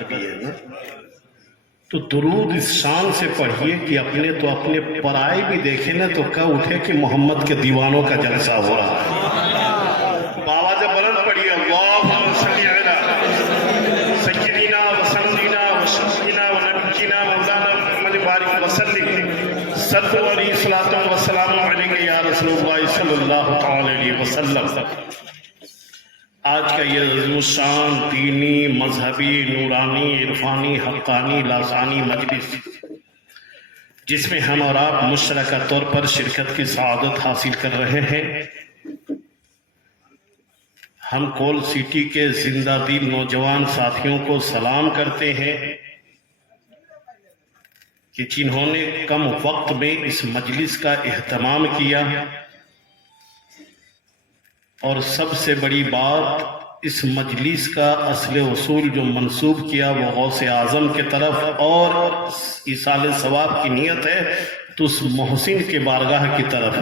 بھی ہے نا، تو درود اس شان سے پڑھیے کہ اپنے تو اپنے پرائے بھی دیکھیں نا تو کہہ اٹھے کہ محمد کے دیوانوں کا جلسہ ہو رہا ہے۔ آواز بلند پڑھیے، اللہم صلی علی سیدنا و سندنا و شفیعنا و نبینا مولانا محمد بارک وسلم صلو علیہ الصلوۃ والسلام علیہ یا رسول اللہ صلی اللہ تعالی علیہ وسلم۔ آج کا یہ عظیم الشان دینی، مذہبی، نورانی، عرفانی، حقانی، لاسانی مجلس جس میں ہم اور آپ مشترکہ طور پر شرکت کی سعادت حاصل کر رہے ہیں، ہم کول سٹی کے زندہ دل نوجوان ساتھیوں کو سلام کرتے ہیں کہ جنہوں نے کم وقت میں اس مجلس کا اہتمام کیا، اور سب سے بڑی بات اس مجلس کا اصل اصول جو منسوب کیا وہ غوث اعظم کے طرف اور ایصال ثواب کی نیت ہے تو اس محسن کے بارگاہ کی طرف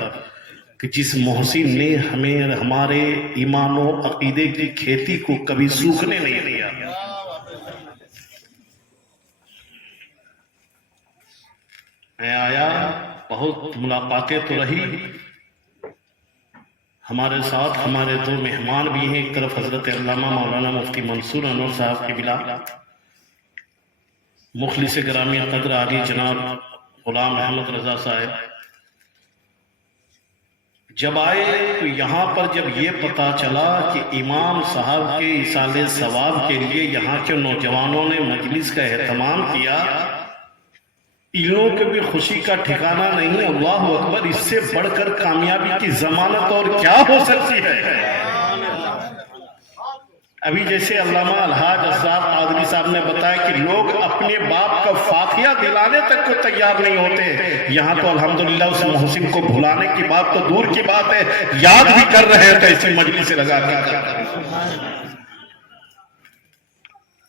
کہ جس محسن نے ہمیں ہمارے ایمان و عقیدے کی کھیتی کو کبھی سوکھنے نہیں دیا۔ میں آیا، بہت ملاقاتیں تو رہی، ہمارے ساتھ ہمارے دو مہمان بھی ہیں، ایک طرف حضرت علامہ مولانا مفتی منصور انور صاحب کی بلا، مخلص گرامی قدر عالی جناب غلام احمد رضا صاحب۔ جب آئے تو یہاں پر جب یہ پتا چلا کہ امام صاحب کے ایصال ثواب کے لیے یہاں کے نوجوانوں نے مجلس کا اہتمام کیا، انہوں کے بھی خوشی کا ٹھکانہ نہیں۔ اللہ اکبر، اس سے بڑھ کر کامیابی کی ضمانت اور کیا ہو سکتی ہے؟ ابھی جیسے علامہ الحاج اسرار قادری صاحب نے بتایا کہ لوگ اپنے باپ کا فاتحہ دلانے تک کو تیار نہیں ہوتے، یہاں تو الحمدللہ اس محسن کو بھلانے کی بات تو دور کی بات ہے، یاد بھی کر رہے ہیں تو ایسی مجلس سے لگا کر۔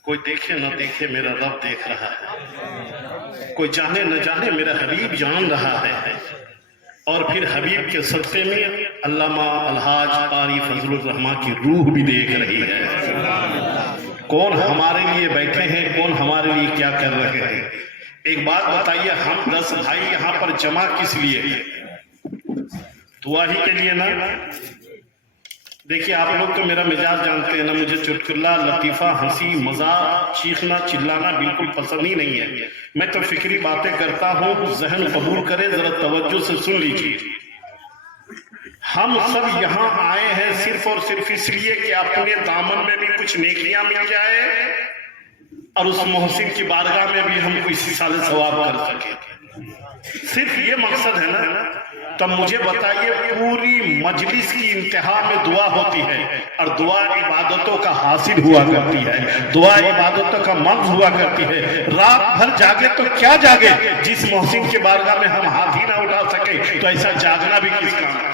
کوئی دیکھے نہ دیکھے میرا رب دیکھ رہا ہے، کوئی جانے نہ جانے میرا حبیب جان رہا ہے، اور پھر حبیب کے صدقے میں علامہ الحاج قاری فضل الرحمن کی روح بھی دیکھ رہی ہے۔ کون ہمارے لیے بیٹھے ہیں، کون ہمارے لیے کیا کر رہے ہیں۔ ایک بات بتائیے، ہم 10 بھائی یہاں پر جمع کس لیے؟ دعا ہی کے لیے نا؟ دیکھیے آپ لوگ تو میرا مزاج جانتے ہیں نا، مجھے چٹکلہ، لطیفہ، ہنسی، مذاق، چیخنا، چلانا بالکل پسند ہی نہیں ہے۔ میں تو فکری باتیں کرتا ہوں، ذہن قبول کرے، ذرا توجہ سے سن لیجیے۔ ہم سب یہاں آئے ہیں صرف اور صرف اس لیے کہ اپنے دامن میں بھی کچھ نیکیاں مل جائے اور اس محسن کی بارگاہ میں بھی ہم کوئی ایصال ثواب کر سکیں، صرف یہ مقصد ہے نا۔ تب مجھے بتائیے، پوری مجلس کی انتہا میں دعا ہوتی ہے، اور دعا عبادتوں کا حاصل ہوا کرتی ہے، دعا عبادتوں کا مغز ہوا کرتی ہے۔ رات بھر جاگے تو کیا جاگے، جس محسن کے بارگاہ میں ہم ہاتھ ہی نہ اٹھا سکے تو ایسا جاگنا بھی کس کام ہے۔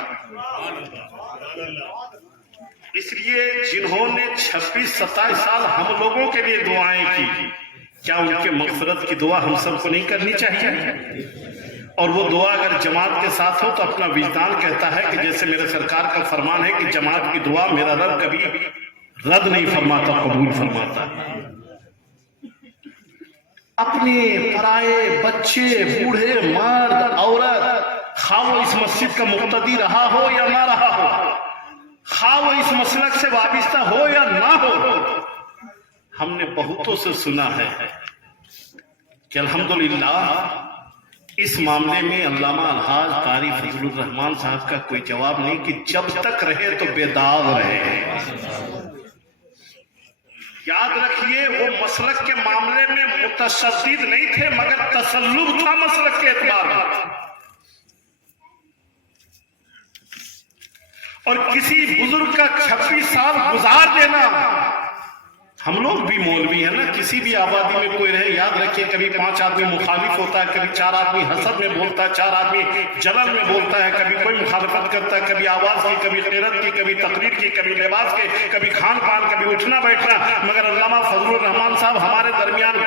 اس لیے جنہوں نے 26-27 سال ہم لوگوں کے لیے دعائیں کی، کیا ان کے مغفرت کی دعا ہم سب کو نہیں کرنی چاہیے؟ اور وہ دعا اگر جماعت کے ساتھ ہو تو اپنا وجدان کہتا ہے کہ جیسے میرے سرکار کا فرمان ہے کہ جماعت کی دعا میرا رب کبھی رد نہیں فرماتا، قبول فرماتا۔ اپنے پرائے، بچے، بوڑھے، مرد، عورت، خواہ وہ اس مسجد کا مقتدی رہا ہو یا نہ رہا ہو، خواہ وہ اس مسلک سے وابستہ ہو یا نہ ہو، ہم نے بہتوں سے سنا ہے کہ الحمدللہ اس معاملے میں علامہ الحاج قاری فضل الرحمن صاحب کا کوئی جواب نہیں کہ جب تک رہے تو بے داغ رہے۔ یاد رکھیے، وہ مسلک کے معاملے میں متشدد نہیں تھے مگر تسلط تھا مسلک کے اعتبار میں، اور کسی بزرگ کا 26 سال گزار دینا، ہم لوگ بھی مولوی ہیں نا، کسی بھی آبادی میں کوئی رہے، یاد رکھیے کبھی 5 آدمی مخالف ہوتا ہے، کبھی 4 آدمی حسد میں بولتا ہے، 4 آدمی جلن میں بولتا ہے، کبھی کوئی مخالفت کرتا ہے، کبھی آواز کی، کبھی قیرت کی، کبھی تقریر کی، کبھی لباس کے، کبھی کھان پان، کبھی اٹھنا بیٹھنا، مگر علامہ فضل الرحمن صاحب ہمارے درمیان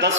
10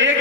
1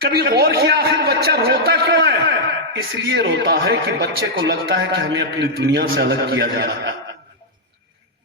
کبھی غور کیا آخر بچہ روتا کیوں ہے؟ اس لیے روتا ہے کہ بچے کو لگتا ہے کہ ہمیں اپنی دنیا سے الگ کیا جا رہا ہے،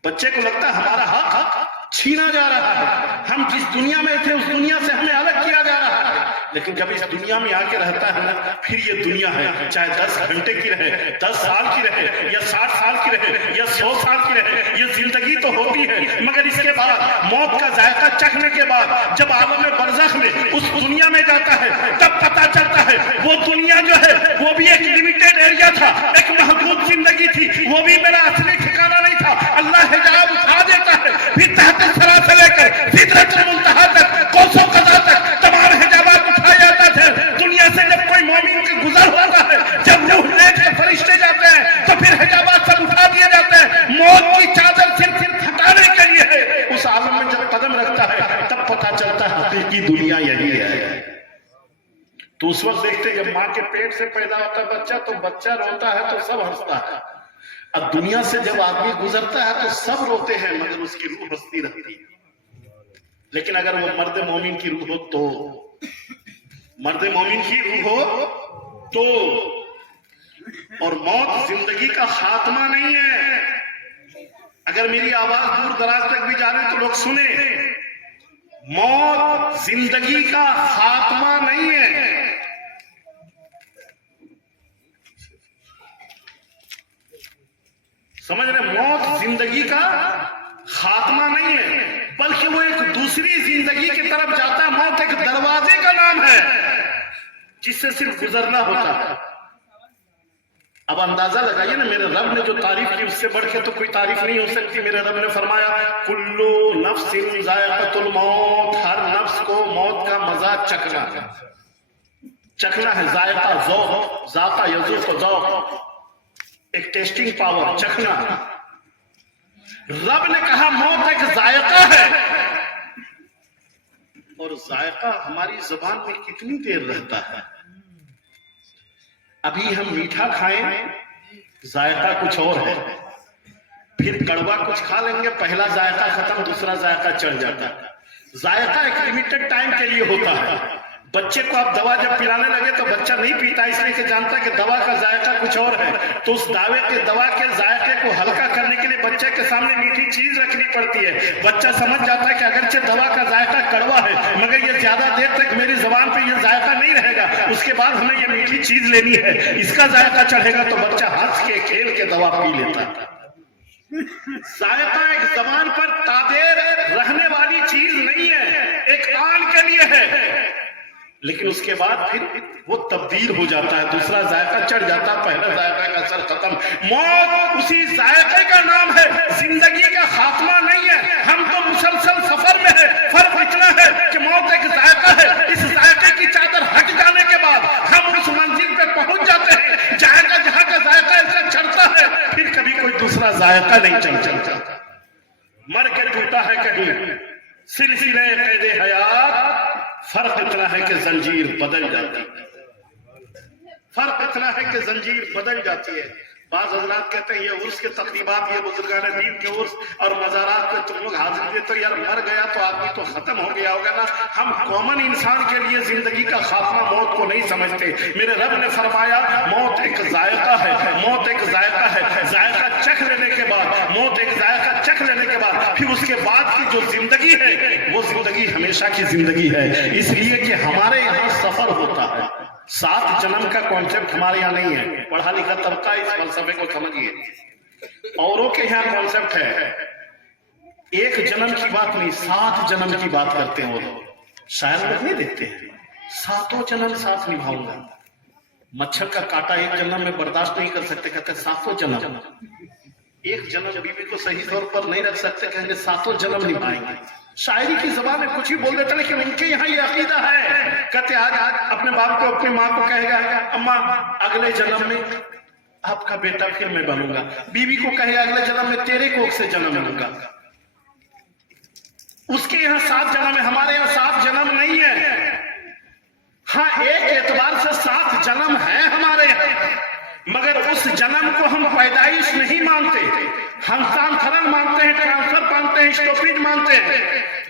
بچے کو لگتا ہے ہمارا حق چھینا جا رہا ہے، ہم جس دنیا میں تھے اس دنیا سے ہمیں الگ کیا جا رہا ہے۔ لیکن جب اس دنیا میں آ کے رہتا ہے نا، پھر یہ دنیا ہے، چاہے 10 گھنٹے کی رہے، 10 سال کی رہے، یا 60 سال کی رہے، یا 100 سال کی رہے، یہ زندگی تو ہوتی ہے، مگر اس کے بعد موت کا ذائقہ چکھنے کے بعد جب عالم برزخ میں اس دنیا میں جاتا ہے، تب پتا چلتا ہے وہ دنیا جو ہے وہ بھی ایک لیمیٹڈ ایریا تھا، ایک محدود زندگی تھی، وہ بھی میرا اصلی ٹھکانہ نہیں تھا۔ اللہ حجاب اٹھا دیتا ہے، پھر تحت ثری سے لے کر سدرۃ المنتہا تک، قوس و قزح تک تمام حجابات اٹھائے جاتے تھے۔ دنیا سے جب کوئی مومن کا گزر ہوتا ہے، جب روح لے کر فرشتے جاتے ہیں، تو پھر حجابات سب اٹھا دیے جاتے ہیں، موت کی چادر صرف ہٹانے کے لیے ہے۔ اس عالم میں جب قدم رکھتا ہے تب پتا چلتا ہے حقیقی دنیا یہی ہے۔ تو اس وقت دیکھتے ہیں جب ماں کے پیٹ سے پیدا ہوتا ہے بچہ، تو بچہ روتا ہے تو سب ہنستا ہے، اب دنیا سے جب آدمی گزرتا ہے تو سب روتے ہیں مگر اس کی روح ہنستی رہتی ہے۔ لیکن اگر وہ مرد مومن کی روح ہو تو، مرد مومن کی روح ہو تو، اور موت زندگی کا خاتمہ نہیں ہے۔ اگر میری آواز دور دراز تک بھی جا رہی تو لوگ سنیں، موت زندگی کا خاتمہ نہیں ہے۔ سمجھ رہے؟ موت زندگی کا خاتمہ نہیں ہے، بلکہ وہ ایک دوسری زندگی کی طرف جاتا ہے۔ موت ایک دروازے کا نام ہے جس سے صرف گزرنا ہوتا ہے۔ اب اندازہ لگائیے نا، میرے رب نے جو تعریف کی اس سے بڑھ کے تو کوئی تعریف نہیں ہو سکتی۔ میرے رب نے فرمایا کلو نفس ذائقۃ الموت، ہر نفس کو موت کا مزہ چکھنا ہے۔ ذائقہ، ذوق، ذاقہ یذوق، ذوق، ایک ٹیسٹنگ پاور، چکھنا۔ رب نے کہا موت ایک ذائقہ ہے، اور ذائقہ ہماری زبان میں کتنی دیر رہتا ہے؟ ابھی ہم میٹھا کھائیں، ذائقہ کچھ اور ہے، پھر کڑوا کچھ کھا لیں گے، پہلا ذائقہ ختم، دوسرا ذائقہ چڑھ جاتا ہے۔ ذائقہ ایک لمیٹڈ ٹائم کے لیے ہوتا ہے۔ بچے کو آپ دوا جب پلانے لگے تو بچہ نہیں پیتا، اس لیے کہ جانتا ہے کہ دوا کا ذائقہ کچھ اور ہے، تو اس دوا کے ذائقے کو ہلکا کرنے کے لیے بچے کے سامنے میٹھی چیز رکھنی پڑتی ہے۔ بچہ سمجھ جاتا ہے کہ اگرچہ دوا کا ذائقہ کڑوا ہے مگر یہ زیادہ دیر تک میری زبان پہ یہ ذائقہ نہیں رہے گا، اس کے بعد ہمیں یہ میٹھی چیز لینی ہے، اس کا ذائقہ چڑھے گا، تو بچہ ہنس کے کھیل کے دوا پی لیتا ہے۔ ذائقہ ایک زبان پر تادیر رہنے والی چیز نہیں ہے، ایک آن کے لیے ہے، لیکن اس کے بعد پھر وہ تبدیل ہو جاتا ہے، دوسرا ذائقہ چڑھ جاتا ہے، پہلا ذائقہ کا اثر ختم۔ موت اسی ذائقے کا نام ہے، زندگی کا خاتمہ نہیں ہے۔ ہم تو مسلسل سفر میں ہے، فرق اتنا ہے کہ موت ایک ذائقہ ہے، اس ذائقے کی چادر ہٹ جانے کے بعد ہم اس منزل پہ پہنچ جاتے ہیں جہاں کا ذائقہ ایسا چڑھتا ہے، پھر کبھی کوئی دوسرا ذائقہ نہیں چڑھتا۔ مر کے ٹوٹا ہے کہیں سلسلہ قید حیات، فرق اتنا ہے کہ زنجیر بدل جاتی ہے، فرق اتنا ہے کہ زنجیر بدل جاتی ہے۔ بعض حضرات کہتے ہیں یہ عرس کے تقریبات، یہ بزرگان دین کے عرس اور مزارات پہ تم لوگ حاضر ہوئے تو یار مر گیا تو آدمی تو ختم ہو گیا ہوگا نا۔ ہم کامن انسان کے لیے زندگی کا خاتمہ موت کو نہیں سمجھتے۔ میرے رب نے فرمایا موت ایک ذائقہ ہے، موت ایک ذائقہ ہے، ذائقہ چکھ لینے کے بعد، موت ایک ذائقہ چکھ لینے کے بعد پھر اس کے بعد کی جو زندگی ہے وہ زندگی ہمیشہ کی زندگی ہے۔ اس لیے کہ ہمارے یہاں سفر ہوتا ہے، 7 جنم کا کانسیپٹ ہمارے یہاں نہیں ہے۔ پڑھا لکھا طبقہ اس فلسفے کو سمجھیے، اوروں کے یہاں کانسیپٹ ہے 1 جنم کی بات نہیں، 7 جنم کی بات کرتے ہیں وہ لوگ۔ شاید لوگ نہیں دیکھتے ہیں 7 جنم ساتھ نبھاؤں گا۔ مچھر کا کاٹا 1 جنم میں برداشت نہیں کر سکتے، کہتے 7 جنم، 1 جنم بیوی کو صحیح طور پر نہیں رکھ سکتے، کہیں گے 7 جنم نبھائیں گے۔ شاعری کی زبان میں کچھ ہی بول دیتے، لیکن ان کے یہاں یہ عقیدہ ہے، کہتے آج اپنے باپ کو اپنی ماں کو کہے گا اماں اگلے جنم میں آپ کا بیٹا پھر میں بنوں گا، بیوی کو کہے گا اگلے جنم میں تیرے کوکھ سے جنم لوں گا۔ اس کے یہاں 7 جنم ہے، ہمارے یہاں 7 جنم نہیں ہے۔ ہاں ایک اعتبار سے 7 جنم ہے ہمارے یہاں، مگر اس جنم کو ہم پیدائش نہیں مانتے، ہم ٹرانسفر مانتے ہیں، ٹرانسفر مانتے ہیں، اسٹوپیج مانتے ہیں۔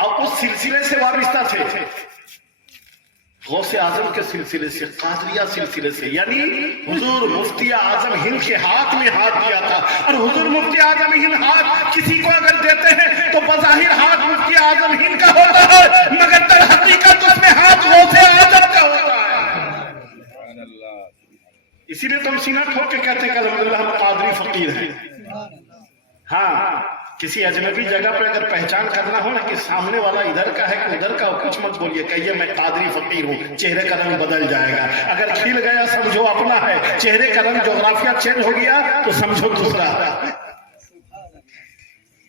اور اس سلسلے سے وابستہ تھے، غوث اعظم کے سلسلے سے، قادریہ سلسلے سے، یعنی حضور مفتی اعظم ہند کے ہاتھ میں ہاتھ دیا تھا، اور حضور مفتی اعظم ہند ہاتھ کسی کو اگر دیتے ہیں تو بظاہر ہاتھ مفتی اعظم ہند کا ہوتا ہے، مگر در حقیقت اس میں ہاتھ غوث اعظم کا ہوتا ہے۔ اسی لیے تم سینہ ٹھوک کے کہتے ہیں کہ الحمدللہ ہم قادری فقیر ہیں۔ ہاں، کسی اجنبی جگہ پہ اگر پہچان کرنا ہو نا کہ سامنے والا ادھر کا ہے کہ ادھر کا، کچھ مت بولیے، کہیے میں قادری فقیر ہوں، چہرے کا رنگ بدل جائے گا۔ اگر کھل گیا سمجھو اپنا ہے، چہرے کا رنگ جغرافیہ چینج ہو گیا تو سمجھو دوسرا ہے۔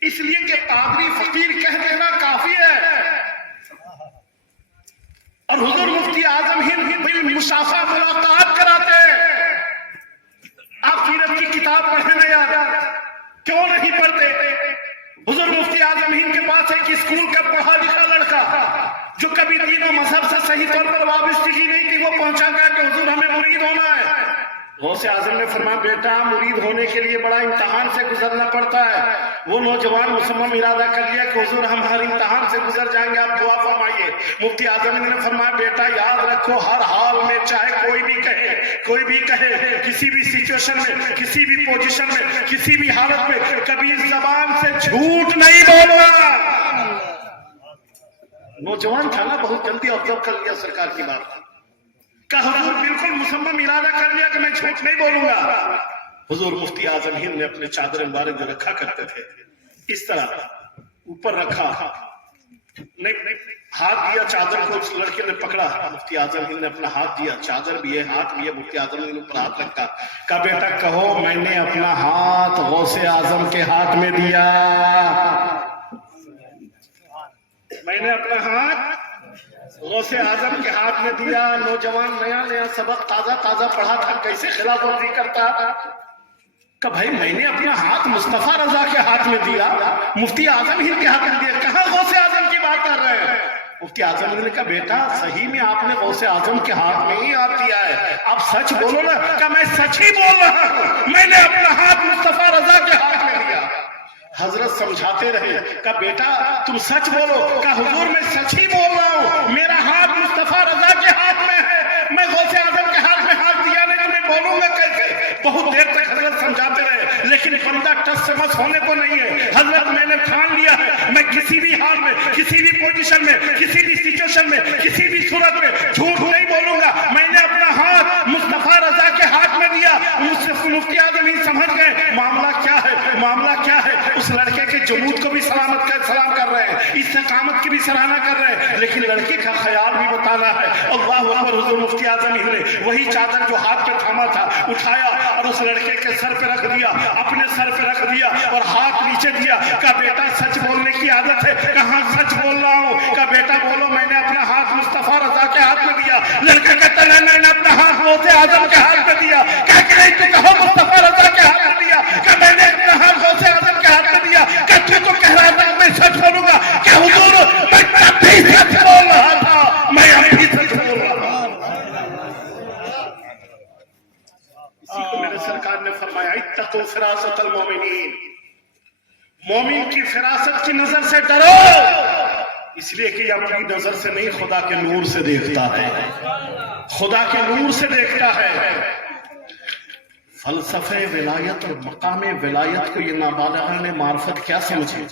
اس لیے کہ قادری فقیر کہہ دینا کافی ہے۔ اور حضور مفتی اعظم ہند بالمشافہ ملاقات کراتے۔ آپ سیرت کی کتاب پڑھیں نا یار، کیوں نہیں پڑھتے؟ حضور مفتی اعظم ہند کے پاس ایک اسکول کا پڑھا لکھا لڑکا جو کبھی دین و مذہب سے صحیح طور پر وابستگی نہیں تھی، وہ پہنچا گیا کہ حضور ہمیں مرید ہونا ہے۔ غوث اعظم نے فرمایا بیٹا مرید ہونے کے لیے بڑا امتحان سے گزرنا پڑتا ہے۔ وہ نوجوان مصمم ارادہ کر لیا کہ حضور ہم ہر امتحان سے گزر جائیں گے، آپ دعا فرمائیے۔ مفتی اعظم نے فرمایا بیٹا یاد رکھو ہر حال میں، چاہے کوئی بھی کہے، کسی بھی سچویشن میں، کسی بھی پوزیشن میں، کسی بھی حالت میں کبھی زبان سے جھوٹ نہیں بولنا۔ نوجوان تھا نا، بہت جلدی آبزرو کر لیا سرکار کی بات کہ حضور بالکل مصمم ارادہ کر لیا کہ میں جھوٹ نہیں بولوں گا۔ حضور مفتی اعظم ہند نے اپنے چادر مبارک جو رکھا کرتے تھے اس طرح اوپر رکھا، نہیں ہاتھ دیا چادر کو، اس لڑکے نے پکڑا، مفتی اعظم ہند نے اپنا ہاتھ دیا، چادر بھی ہے ہاتھ بھی ہے، مفتی اعظم ہند نے اوپر ہاتھ رکھا، کہا بیٹا کہو میں نے اپنا ہاتھ غوث اعظم کے ہاتھ میں دیا، میں نے اپنا ہاتھ غوث اعظم کے ہاتھ میں دیا۔ نوجوان نیا سبق تازہ پڑھا تھا، کیسے خلاف ورزی کرتا کہ بھائی میں نے اپنا ہاتھ مصطفیٰ رضا کے ہاتھ میں دیا، مفتی اعظم ہند کے ہاتھ میں دیا، کہاں غوث اعظم کی بات کر رہے ہیں؟ مفتی اعظم نے کہا بیٹا صحیح میں آپ نے غوث اعظم کے ہاتھ میں ہی ہاتھ دیا ہے، آپ سچ بولو نا۔ کہ میں سچ ہی بول رہا ہوں، میں نے اپنا ہاتھ مصطفیٰ رضا کے ہاتھ میں دیا۔ حضرت سمجھاتے رہے کہ بیٹا تم سچ بولو، کہ حضور میں سچ ہی بول رہا ہوں، میرا ہاتھ مصطفیٰ رضا کے ہاتھ میں ہے، میں غوث اعظم کے ہاتھ میں ہاتھ دیا نہیں، میں بولوں گا کیسے؟ بہت دیر تک حضرت سمجھاتے رہے، لیکن بندہ ٹس سے مس ہونے کو نہیں ہے۔ حضرت میں نے ٹھان لیا ہے میں کسی بھی حال میں، کسی بھی پوزیشن میں، کسی بھی سچویشن میں، کسی بھی صورت میں جھوٹ نہیں بولوں گا، میں نے اپنا ہاتھ مصطفیٰ رضا کے ہاتھ میں دیا۔ مفتی اعظم ہی سمجھ گئے معاملہ کیا ہے۔ اس لڑکے کے جمود کو بھی سلام کر رہے ہیں، استقامت کی بھی سراہنا کر رہے ہیں، لیکن لڑکے کا خیال بھی بتانا ہے۔ اللہ اکبر۔ حضور مفتی اعظم ہی نے وہی چادر جو ہاتھ پہ تھاما تھا اٹھایا اور اس لڑکے کے سر پہ رکھ دیا، اپنے سر پہ رکھ دیا اور ہاتھ نیچے دیا۔ کہا بیٹا سچ بولنے کی عادت ہے؟ کہاں سچ بول رہا ہوں۔ کہا بیٹا بولو میں نے اپنا ہاتھ مصطفیٰ رضا کے ہاتھ میں دیا۔ لڑکا کہتا ہے میں نے اپنا ہاتھ غوث اعظم کے ہاتھ میں دیا۔ کہا کہ نہیں تو کہو مصطفیٰ رضا کے ہاتھ میں دیا۔ کہ میں نے اپنا ہاتھ غوث اعظم کے ہاتھ میں دیا۔ کہ تو کہہ رہا تھا میں سچ بولوں گا۔ کہ حضور میں تب بھی سچ بول رہا تھا، میں اب بھی سچ بول رہا تھا۔ اسی کو میرے سرکار نے فرمایا اتقوا فراست المومنین، مومن کی فراست کی نظر سے ڈرو، اس لیے کہ یہ اپنی نظر سے نہیں خدا کے نور سے دیکھتا ہے، خدا کے نور سے دیکھتا ہے۔ فلسفہ ولایت اور مقام ولایت کو یہ نابالغان معرفت کیا سمجھے؟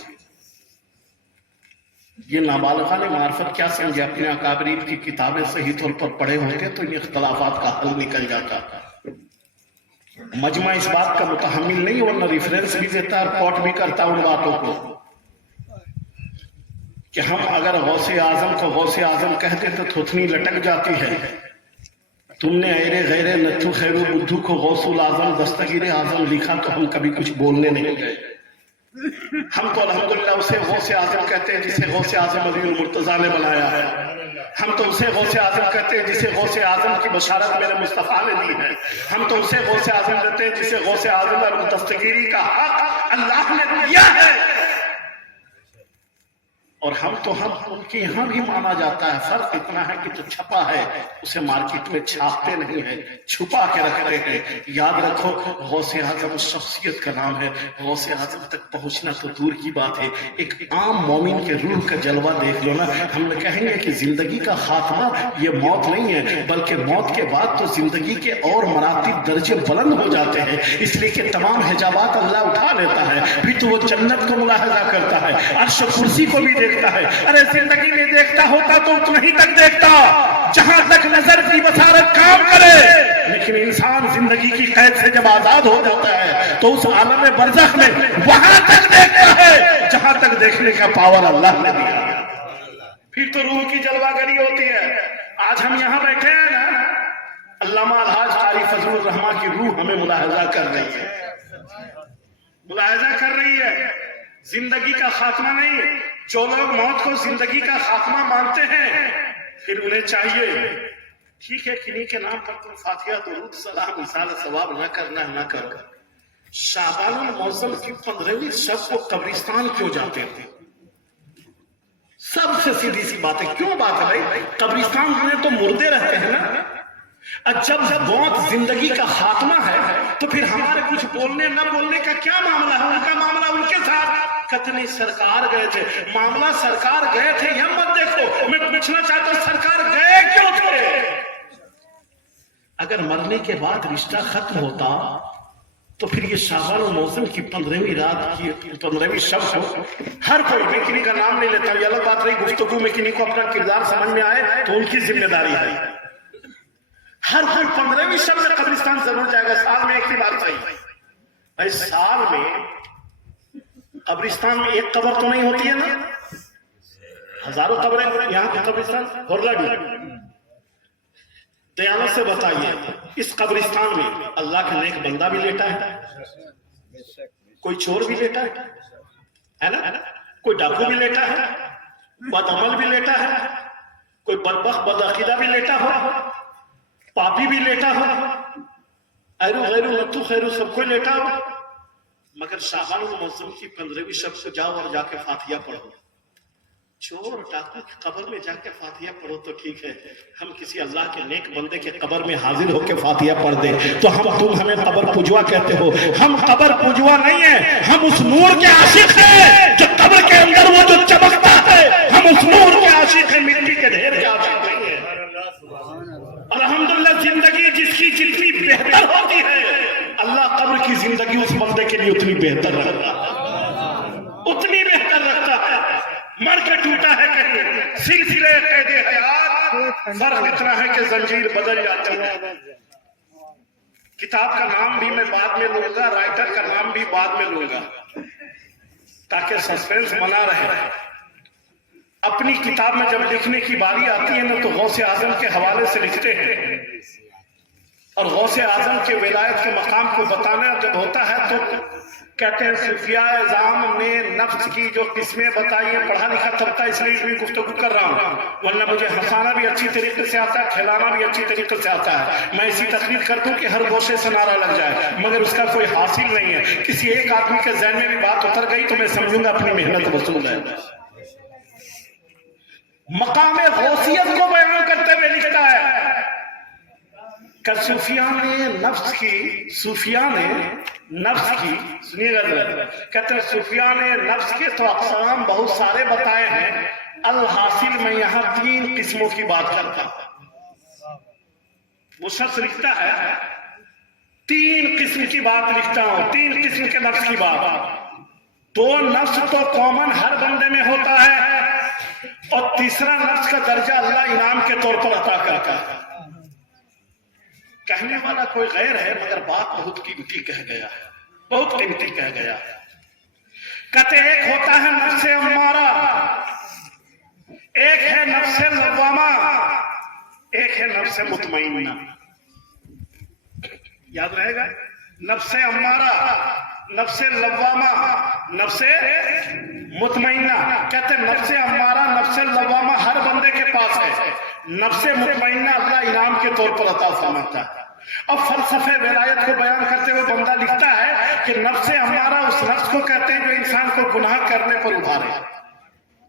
یہ نابالغان معرفت کیا سمجھے؟ اپنے اکابرین کی کتابیں صحیح طور پر پڑھے ہوتے تو ان اختلافات کا حل نکل جاتا۔ مجمع اس بات کا متحمل نہیں، ورنہ ریفرنس بھی دیتا اور کوٹ بھی کرتا ان باتوں کو کہ ہم اگر غوث اعظم کو غوث اعظم کہتے تو تھوتنی لٹک جاتی ہے۔ تم نے ایرے غیرے نتھو خیرو بدھو کو غوث الاعظم دستگیر اعظم لکھا تو ہم کبھی کچھ بولنے نہیں گئے۔ ہم تو الحمدللہ اسے غوث اعظم کہتے ہیں جسے غوث اعظم علی المرتضیٰ نے بنایا ہے۔ ہم تو اسے غوث اعظم کہتے ہیں جسے غوث اعظم کی بشارت میرے مصطفیٰ نے دی ہے۔ ہم تو اسے غوث اعظم کہتے ہیں جسے غوث اعظم اور دستگیری کا حق اللہ نے دیا ہے۔ اور ہم ان کے یہاں بھی مانا جاتا ہے. فرق اتنا ہے کہ جو چھپا ہے اسے مارکیٹ میں چھاپتے نہیں ہیں, چھپا کے رکھتے ہیں. یاد رکھو غوث اعظم شخصیت کا نام ہے. غوث اعظم تک پہنچنا تو دور کی بات ہے, ایک عام مومن کے روح کا جلوہ دیکھ لو نا. ہم نے کہیں گے کہ زندگی کا خاتمہ یہ موت نہیں ہے, بلکہ موت کے بعد تو زندگی کے اور مراتب درجے بلند ہو جاتے ہیں, اس لیے کہ تمام حجابات اللہ اٹھا لیتا ہے. پھر تو وہ جنت کو ملاحظہ کرتا ہے, عرش و کرسی کو بھی دیکھتا ہے. ارے زندگی میں دیکھتا ہوتا تو اتنا ہی تک دیکھتا جہاں تک نظر کی بصارت کام کرے, لیکن انسان زندگی کی قید سے جب آزاد ہو جاتا ہے تو اس عالم برزخ میں وہاں تک دیکھتا ہے جہاں تک دیکھنے کا پاور اللہ نے دیا. پھر تو روح کی جلوہ گری ہوتی ہے. آج ہم یہاں بیٹھے ہیں نا, علامہ الحاج قاری فضل الرحمن کی روح ہمیں ملاحظہ کر رہی ہے, ملاحظہ کر رہی ہے. زندگی کا خاتمہ نہیں. جو لوگ موت کو زندگی کا خاتمہ مانتے ہیں پھر انہیں چاہیے ٹھیک ہے کنہیں کے نام پر تم فاتحہ درود سلام مثال ثواب نہ کرنا نہ کر. شعبان المعظم کی 15ویں شب کو قبرستان کیوں جاتے تھے؟ سب سے سیدھی سی بات ہے, کیوں بات ہے بھائی؟ قبرستان میں تو مردے رہتے ہیں نا. جب موت زندگی کا خاتمہ ہے تو پھر ہمارے کچھ بولنے نہ بولنے کا کیا معاملہ ہے؟ ان کا معاملہ ان کے ساتھ. کتنی سرکار گئے تھے, معاملہ سرکار گئے تھے یہ مت دیکھو. میں پوچھنا چاہتا ہوں سرکار گئے کیوں تھے؟ اگر مرنے کے بعد رشتہ ختم ہوتا تو پھر یہ شعبان المعظم کی 15ویں رات کی 15ویں شب کو ہر کوئی, میں کنہیں کا نام نہیں لیتا, یہ الگ بات رہی گفتگو میں کنہیں کو اپنا کردار سمجھ میں آئے تو ان کی ذمہ داری ہے. ہر 15ویں شب میں قبرستان ضرور جائے گا. سال میں ایک ہی بار صحیح بھائی, سال میں قبرستان میں ایک قبر تو نہیں ہوتی ہے نا, ہزاروں قبریں. یہاں کے قبرستان دیانت سے بتائیے, اس قبرستان میں اللہ کا نیک بندہ بھی لیٹا ہے, کوئی چور بھی لیٹا ہے نا, کوئی ڈاکو بھی لیٹا ہے, بدعمل بھی لیٹا ہے, کوئی بدبخت بدعقیدہ بھی لیٹا ہو, پاپی بھی لیٹا ہو, ایرو غیرو لطو خیرو سب کوئی لیٹا ہو. مگر شعبان المعظم کی 15ویں شب کو جاؤ اور جا کے فاتحہ پڑھو. چور ڈاکو کی قبر میں جا کے فاتحہ پڑھو تو ٹھیک ہے, ہم کسی اللہ کے نیک بندے کے قبر میں حاضر ہو کے فاتحہ پڑھ دیں تو تم ہمیں قبر پجوا کہتے ہو. ہم قبر پجوا نہیں ہیں, ہم اس نور کے عاشق ہیں جو قبر کے اندر وہ جو چمکتا ہے. ہم اس نور کے عاشق ہیں, مٹی کے ڈھیر کے عاشق نہیں ہیں. الحمدللہ زندگی جس کی جتنی بہتر ہوتی ہے اللہ قبر کی زندگی اس بندے کے لیے اتنی بہتر رکھتا ہے, اتنی بہتر رکھتا ہے. مر کے ٹوٹا ہے کہیں سلسلے قید حیات, فرق اتنا ہے کہ زنجیر بدل جاتی ہے. کتاب کا نام بھی میں بعد میں لوں گا, رائٹر کا نام بھی بعد میں لوں گا تاکہ سسپینس بنا رہے. اپنی کتاب میں جب لکھنے کی باری آتی ہے نا تو غوث اعظم کے حوالے سے لکھتے ہیں, اور غوث اعظم کے ولایت کے مقام کو بتانا جب ہوتا ہے تو کہتے ہیں صوفیاء اعظام نے نفس کی جو قسمیں بتائی ہیں. پڑھا لکھا طبقہ اس لیے بھی گفتگو کر رہا ہوں, ورنہ مجھے ہنسانا بھی اچھی طریقے سے آتا ہے, کھلانا بھی اچھی طریقے سے آتا ہے. میں ایسی تقریر کر دوں کہ ہر گوشے سے نعرہ لگ جائے, مگر اس کا کوئی حاصل نہیں ہے. کسی ایک آدمی کے ذہن میں بھی بات اتر گئی تو میں سمجھوں گا اپنی محنت وصول ہے. مقام غوثیت کو بیان کرتے ہوئے لکھتا ہے کہ صوفیاء نے نفس کی سنیے گا ذرا, کہتے ہیں صوفیاء نے نفس کے تو اقسام بہت سارے بتائے ہیں, الحاصل میں یہاں 3 قسموں کی بات کرتا ہوں. وہ شخص لکھتا ہے 3 قسم کی بات لکھتا ہوں, 3 قسم کے نفس کی بات. 2 نفس تو کامن ہر بندے میں ہوتا ہے, اور تیسرا نفس کا درجہ اللہ انعام کے طور پر عطا کرتا ہے. کہنے والا کوئی غیر ہے مگر بات بہت قیمتی کہہ گیا ہے, بہت قیمتی کہہ گیا ہے. کہتے ایک ہوتا ہے نفس امارہ, ایک ہے نفس لوامہ, ایک ہے نفس مطمئنہ. یاد رہے گا, نفس امارہ, نفس لوامہ, نفس مطمئنہ. کہتے ہیں نفس امارہ نفس لوامہ ہر بندے کے پاس ہے, نفس مطمئنہ اللہ انعام کے طور پر عطا فرماتا ہے. اب فلسفے ولایت کو بیان کرتے ہوئے بندہ لکھتا ہے کہ نفس امارہ اس نفس کو کہتے ہیں جو انسان کو گناہ کرنے پر ابھارے.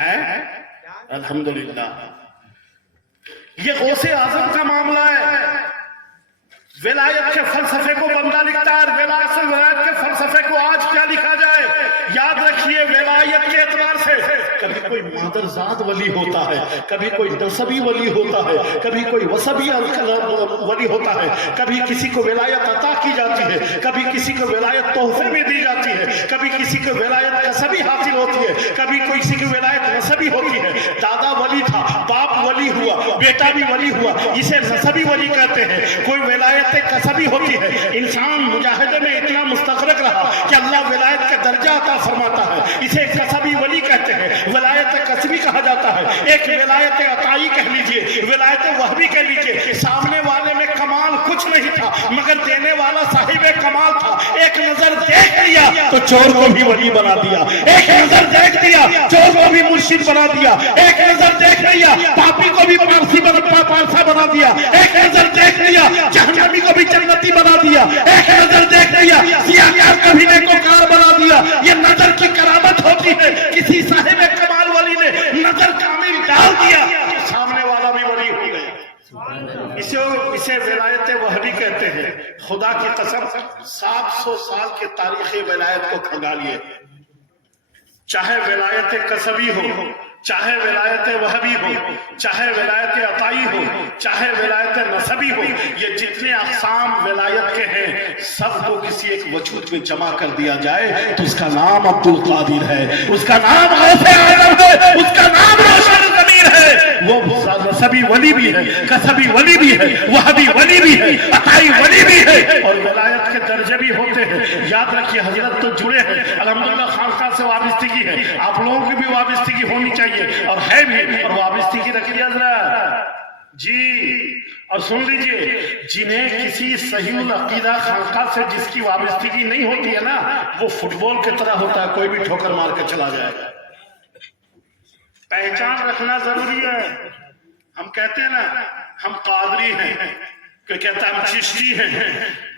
ہے الحمدللہ. یہ غوث اعظم کا معاملہ ہے. ولایت کے فلسفے کو بندہ لکھتا ہے. ولایت کے فلسفے کو آج کیا لکھا جائے؟ یاد رکھیے ولایت کے اعتبار سے کبھی کوئی مادرزاد ولی ہوتا ہے, کبھی کوئی نسبی ولی ہوتا ہے, کبھی کوئی وسبی ولی ہوتا ہے, کبھی کسی کو ولایت عطا کی جاتی ہے, کبھی کسی کو ولایت تحفے میں دی جاتی ہے, کبھی کسی کو ولایت کسبی حاصل ہوتی ہے, کبھی کسی کی ولایت نسبی ہوتی ہے. دادا ولی تھا, باپ ولی ہوا, بیٹا بھی ولی ہوا, اسے نسبی ولی کہتے ہیں. کوئی ولایت کسبی ہوتی ہے. انسان مجاہدے میں اتنا مستغرق رہا کہ اللہ ولایت کا درجہ عطا فرماتا ہے, اسے کسبی ولی کہتے ہیں. ولایت کسبی کہا جاتا ہے. ایک ولایت عطائی کہہ لیجئے, ولایت وہبی کہہ لیجئے. سامنے والے میں کمال کچھ نہیں تھا مگر دینے والا صاحب کمال تھا. ایک نظر دیکھ لیا تو چور کو بھی ولی بنا دیا, ایک نظر دیکھ لیا چور کو بھی مرشد بنا دیا, ایک نظر دیکھ لیا پاپی کو بھی پارسا بنا دیا, ایک نظر دیکھ لیا جہنمی کو بھی جنتی بنا دیا, ایک نظر دیکھ لیا سیاہکار کو بھی نیکوکار بنا دیا. یہ نظر کی کرامت ہوتی ہے. کسی صاحب کمال ولی نے نظر کامل ڈال دیا تو سامنے والا بھی ولی ہو گیا. اسے ولایت وہبی کہتے ہیں. خدا کی قسم 700 سال کے تاریخ ولایت کو کھنگا لیے. چاہے ولایت کسبی ہو, چاہے ولایت وہبی ہو, چاہے ولایت عطائی ہو, چاہے ولایت نسبی ہو, یہ جتنے اقسام ولایت کے ہیں سب کو کسی ایک وجود میں جمع کر دیا جائے تو اس کا نام عبدالقادر ہے, اس کا نام غوث اعظم ہے, اس کا نام روشن ضمیر ہے. وہ نسبی ولی بھی ہے, کسبی ولی بھی ہے, وہبی ولی بھی ہے, عطائی ولی بھی ہے, اور ولایت کے درجے بھی ہوتے ہیں. یاد رکھیے حضرت تو جڑے ہیں الحمدللہ, خانقاہ سے وابستگی ہے, آپ لوگوں کی بھی وابستگی ہونی چاہیے اور ہے بھی, اور وابستگی رکھیے حضرت جی. اور سن لیجئے, جنہیں کسی صحیح العقیدہ خانقاہ سے جس کی وابستگی نہیں ہوتی ہے نا, وہ فٹ بال کی طرح ہوتا ہے, کوئی بھی ٹھوکر مار کے چلا جائے گا. پہچان رکھنا ضروری ہے. ہم کہتے ہیں نا ہم قادری ہیں, کوئی کہتا ہے ہم چشتی ہیں,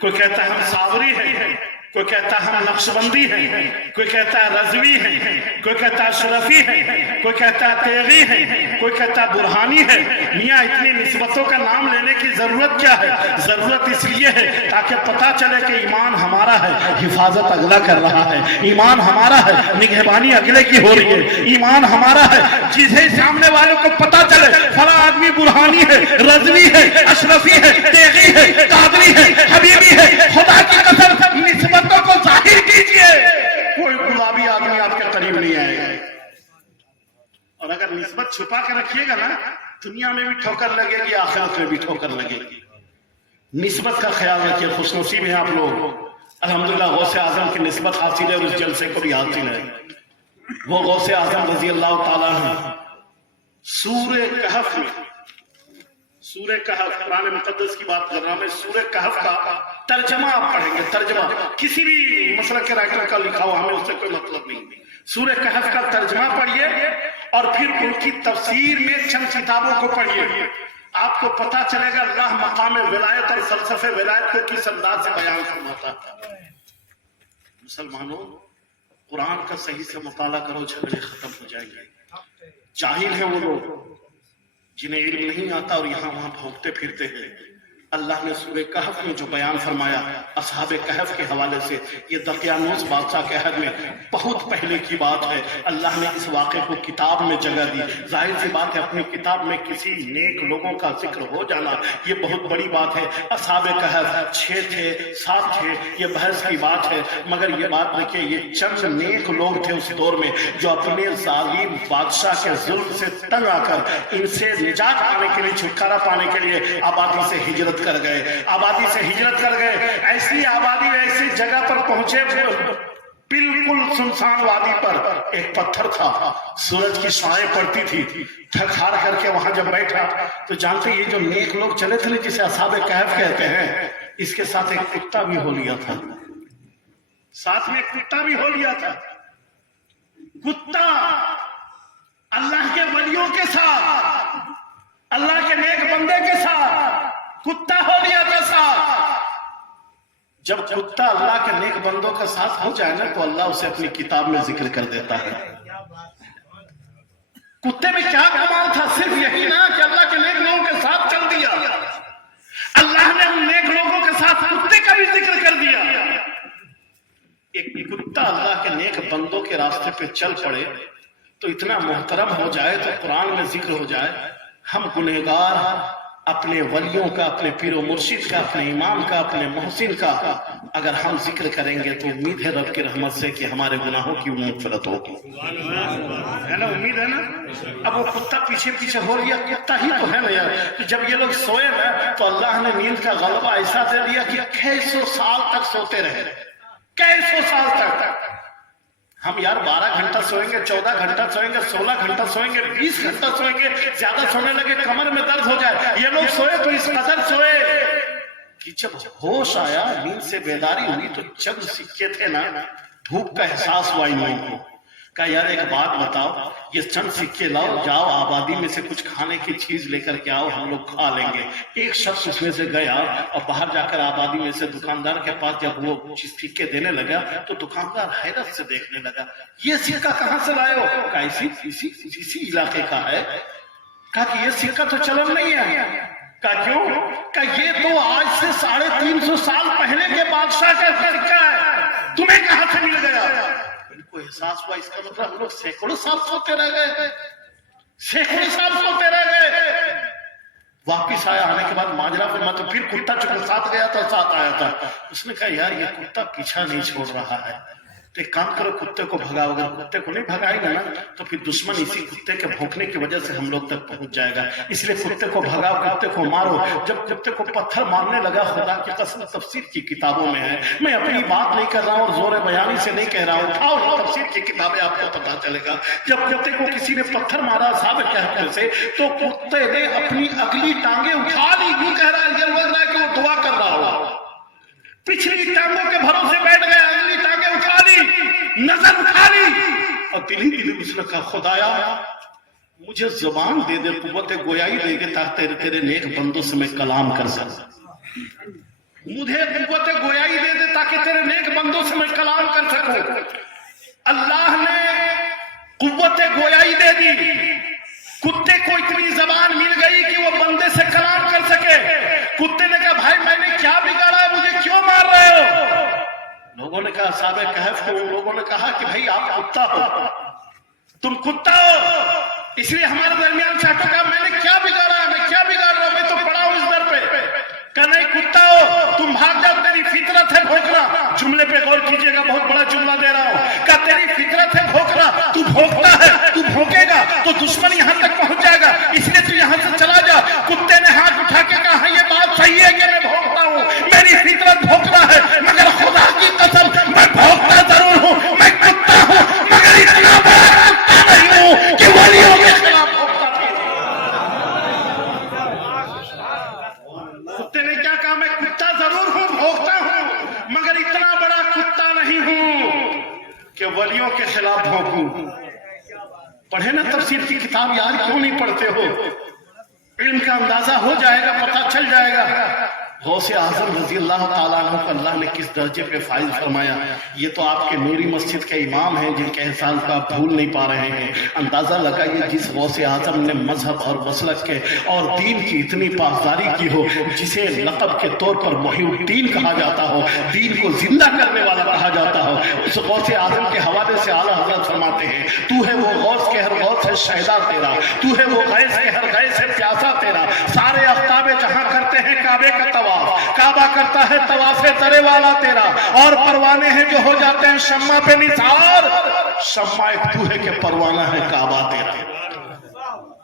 کوئی کہتا ہے ہم صابری ہیں, کوئی کہتا ہے ہم نقشبندی ہیں, کوئی کہتا ہے رضوی ہیں, کوئی کہتا ہے شرفی ہیں, کوئی کہتا ہے تیغی ہیں, کوئی کہتا ہے برہانی ہے. میاں اتنی نسبتوں کا نام لینے کی ضرورت کیا ہے؟ ضرورت اس لیے ہے تاکہ پتہ چلے کہ ایمان ہمارا ہے, حفاظت اگلا کر رہا ہے, ایمان ہمارا ہے, نگہبانی اگلے کی ہو رہی ہے, ایمان ہمارا ہے. جسے سامنے والوں کو پتہ چلے فلاں آدمی برہانی ہے, رضوی ہے, اشرفی ہے, تیغی ہے, قادری ہے, حبیبی ہے, خدا کی قسم نسبتوں کو ظاہر کیجئے, کوئی گلابی آدمی آپ کے قریب نہیں آئے گا. اور اگر نسبت چھپا کے رکھیے گا نا, دنیا میں بھی ٹھوکر لگے گی, آخرت میں بھی ٹھوکر لگے گی. نسبت کا خیال رکھیے. خوش نصیب ہیں آپ لوگ, الحمدللہ غوث اعظم کی نسبت حاصل ہے اور اس جلسے کو بھی حاصل ہے. وہ غوث اعظم رضی اللہ تعالیٰ عنہ سورہ کہف میں, سورہ کہف قرآن مقدس کی بات کر رہا ہوں میں, سورہ کہف کا ترجمہ آپ پڑھیں گے, ترجمہ کسی بھی مسلک کے رائٹر کا لکھا ہوا, ہمیں اس سے کوئی مطلب نہیں. سورہ کہف کا ترجمہ پڑھیے اور پھر ان کی تفسیر میں چند کتابوں کو پڑھیے, آپ کو پتا چلے گا اللہ مقام ولایت اور فلسفے ولایت کو کس انداز سے بیان فرماتا ہے. مسلمانوں, قرآن کا صحیح سے مطالعہ کرو, جھگڑے ختم ہو جائیں گے. جاہل ہیں وہ لوگ جنہیں علم نہیں آتا اور یہاں وہاں بھونکتے پھرتے ہیں. اللہ نے سورہ کہف میں جو بیان فرمایا اصحاب کہف کے حوالے سے, یہ دقیانوس بادشاہ کے عہد میں بہت پہلے کی بات ہے. اللہ نے اس واقعے کو کتاب میں جگہ دی. ظاہر سی بات ہے اپنی کتاب میں کسی نیک لوگوں کا ذکر ہو جانا یہ بہت بڑی بات ہے. اصحاب کہف 6 تھے 7 تھے, یہ بحث کی بات ہے, مگر یہ بات دیکھیں یہ چند نیک لوگ تھے اس دور میں جو اپنے ظالم بادشاہ کے ظلم سے تنگ آ کر ان سے نجات پانے کے لیے, چھٹکارا پانے کے لیے آبادی سے ہجرت کر گئے. آبادی سے ہجرت کر گئے, ایسی آبادی ایسی جگہ پر پہنچے بالکل سنسان وادی پر. ایک پتھر تھا, سورج کی شعائیں پڑتی تھی, تھک ہار کر کے وہاں جب بیٹھا تو جانتے یہ جو نیک لوگ چلے تھے جسے اصحاب کہف کہتے ہیں, اس کے ساتھ ایک کتا بھی ہو لیا تھا, ساتھ میں ایک کتا بھی ہو لیا تھا. کتا اللہ کے ولیوں کے ساتھ, اللہ کے نیک بندے کے ساتھ کتا ہو لیا تھا ساتھ. جب کتا اللہ کے نیک بندوں کا ساتھ ہو جائے نا تو اللہ اسے اپنی کتاب میں ذکر کر دیتا ہے. کتے میں کیا کمال تھا؟ صرف یہی نا کہ اللہ کے نیک لوگوں کے ساتھ چل دیا، اللہ نے ان نیک لوگوں کے ساتھ کتے کا بھی ذکر کر دیا۔ ایک کتا اللہ کے نیک بندوں کے راستے پہ چل پڑے تو اتنا محترم ہو جائے، تو قرآن میں ذکر ہو جائے، ہم گنہگار اپنے ولیوں کا، اپنے پیر و مرشد کا، اپنے امام کا، اپنے محسن کا اگر ہم ذکر کریں گے تو امید ہے رب کی رحمت سے کہ ہمارے گناہوں کی مغفرت ہوگی، ہے نا؟ امید ہے نا؟ اب وہ کتا پیچھے پیچھے ہو لیا، کتا ہی تو ہے نا یار۔ کہ جب یہ لوگ سوئے نا تو اللہ نے نیند کا غلبہ ایسا دے دیا کہ 600 سال تک سوتے رہے، 600 سال تک۔ ہم یار 12 گھنٹہ سوئیں گے، 14 گھنٹہ سوئیں گے، 16 گھنٹہ سوئیں گے، 20 گھنٹہ سوئیں گے، زیادہ سونے لگے کمر میں درد ہو جائے۔ یہ لوگ سوئے تو اس قدر سوئے کہ جب ہوش آیا، نیند سے بیداری ہوئی تو چند سکے تھے نا، بھوک کا احساس ہوا ان لوگوں کو۔ کہا یار ایک بات بتاؤ، یہ چند سکے لاؤ، جاؤ آبادی میں سے کچھ کھانے کی چیز لے کر کے آؤ، ہم لوگ کھا لیں گے۔ ایک شخص اس میں سے گیا اور باہر جا کر آبادی میں سے دکاندار کے پاس جب وہ سکے دینے لگا تو دکاندار حیرت سے دیکھنے لگا، یہ سکہ کہاں سے لائے ہو؟ کہا اسی علاقے کا ہے۔ کہا کہ یہ سکہ تو چلن نہیں ہے۔ کہا کیوں؟ کہا یہ تو آج سے 350 سال پہلے کے بادشاہ کا سکہ ہے، تمہیں کہاں سے مل گیا؟ ان کو احساس ہوا اس کا مطلب ہم لوگ سینکڑوں سال سوتے رہ گئے، سینکڑوں سال سوتے رہ گئے۔ واپس آیا، آنے کے بعد ماجرا فرما تو پھر کتا چونکہ ساتھ گیا تھا، ساتھ آیا تھا، اس نے کہا یار یہ کتا پیچھا نہیں چھوڑ رہا ہے، تو ایک کام کرو کتے کو بھگاؤ۔ اگر کتے کو نہیں بھگائے گا نا تو پھر دشمن اسی کتے کے بھونکنے کی وجہ سے ہم لوگ تک پہنچ جائے گا، اس لیے کتے کو بھگاؤ، کتے کو مارو۔ جب کتے کو پتھر مارنے لگا، خدا کی قسم تفسیر کی کتابوں میں ہے، میں اپنی بات نہیں کر رہا ہوں اور زور بیانی سے نہیں کہہ رہا ہوں، اٹھاؤ تفسیر کی کتابیں آپ کو پتا چلے گا۔ جب کتے کو کسی نے پتھر مارا اصحاب کہف سے تو کتے نے اپنی اگلی ٹانگیں اٹھا لی، یوں کہہ رہا ہے یہ لگ رہا ہے کہ وہ دعا کر رہا ہوا، پچھلی ٹانگوں کے بھروسے بیٹھ گیا، اگلی ٹانگیں اٹھا لی، نظر اٹھا لی، اور دل ہی اس نے کہا خدایا مجھے زبان دے دے، قوت گویائی دے دے تاکہ تیرے نیک بندوں سے میں کلام کر سکوں، مجھے قوت گویائی دے دے تاکہ تیرے نیک بندوں سے میں کلام کر سکوں۔ اللہ نے قوت گویائی دے دی، کتے کو اتنی زبان مل گئی کہ وہ بندے سے کلام کر سکے۔ کتے نے کہا بھائی میں نے کیا بگاڑا ہے، مجھے کیوں مار رہے ہو؟ لوگوں نے کہا اصحاب کہف کو، لوگوں نے کہا کہ بھائی آپ کتا ہو، تم کتا ہو، اس لیے ہمارے درمیان سے ہٹو۔ کہا میں نے کیا بگاڑا ہے، میں کیا بگاڑ رہا ہوں، میں تو پڑا ہوں اس در پہ۔ کہ نہیں کتا ہو، تم بھاگ جاؤ، تیری فطرت ہے بھونکنا۔ جملے پہ غور کیجئے گا، بہت بڑا جملہ دے رہا ہوں۔ کہ تیری فطرت ہے بھونکنا، تو بھونکتا ہے، تو بھونکے گا تو دشمن یہاں تک پہنچ جائے گا، اس لیے تو یہاں سے چلا جا۔ کتے نے ہاتھ اٹھا کے کہا یہ بات صحیح ہے کہ میں بھونکتا ہوں، میری فطرت بھونکنا ہے، مگر خدا کی قسم میں بھونکتا ضرور ہوں، میں کتا ہوں مگر اتنا بڑا کتا نہیں ہوں کہ ولیوں کے خلاف بھونکتا تھا۔ کتے نے کیا کہا؟ میں کتا ضرور ہوں، بھونکتا ہوں، مگر اتنا بڑا کتا نہیں ہوں کہ ولیوں کے خلاف بھونکوں۔ پڑھے نا تفسیر کی کتاب یار، کیوں نہیں پڑھتے ہو؟ علم کا اندازہ ہو جائے گا، پتہ چل جائے گا۔ غوث اعظم رضی اللہ تعالیٰ عنہ کو اللہ نے کس درجے پہ فائز فرمایا۔ یہ تو آپ کے نوری مسجد کے امام ہیں جن کے احسان کو آپ بھول نہیں پا رہے ہیں۔ اندازہ لگائیے جس غوث اعظم نے مذہب اور مسلک کے اور دین کی اتنی پاسداری کی ہو، جسے لقب کے طور پر محی الدین کہا جاتا ہو، دین کو زندہ کرنے والا کہا جاتا ہو، اس غوث اعظم کے حوالے سے اعلیٰ حضرت فرماتے ہیں تو ہے وہ غوث کے ہر غوث ہے شہدا تیرا، تو ہے وہ غیث کے ہر غیث ہے پیاسا تیرا، سارے افتاب جہاں کرتے ہیں کعبے کا طواف، کعبہ کرتا ہے طواف درے والا تیرا، اور پروانے ہیں جو ہو جاتے ہیں شمع پہ نثار، شمع ایک تو ہے کہ پروانہ ہے کعبہ تیرا۔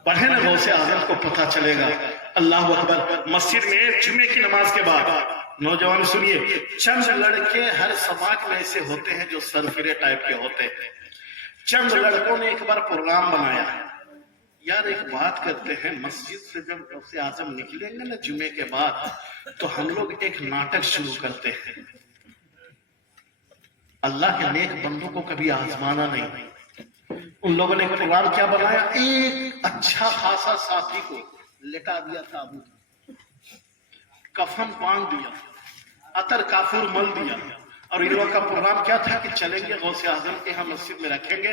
پڑھیں نا غوث اعظم کو پتہ چلے گا۔ اللہ اکبر۔ مسجد میں جمعے کی نماز کے بعد نوجوان سنیے، چند لڑکے ہر سماج میں ایسے ہوتے ہیں جو سرفرے ٹائپ کے ہوتے ہیں۔ چند لڑکوں نے ایک بار پروگرام بنایا، یار ایک بات کرتے ہیں، مسجد سے جب غوث اعظم نکلیں گے نا جمعے کے بعد تو ہم لوگ ایک ناٹک شروع کرتے ہیں، اللہ کے نیک بندوں کو کبھی آزمانا نہیں۔ ان لوگوں نے پروگرام کیا بنایا، ایک اچھا خاصا ساتھی کو لٹا دیا تابوت، کفن باندھ دیا، عطر کافور مل دیا، اور ان لوگوں کا پروگرام کیا تھا کہ چلیں گے غوث اعظم کے ہاں مسجد میں رکھیں گے،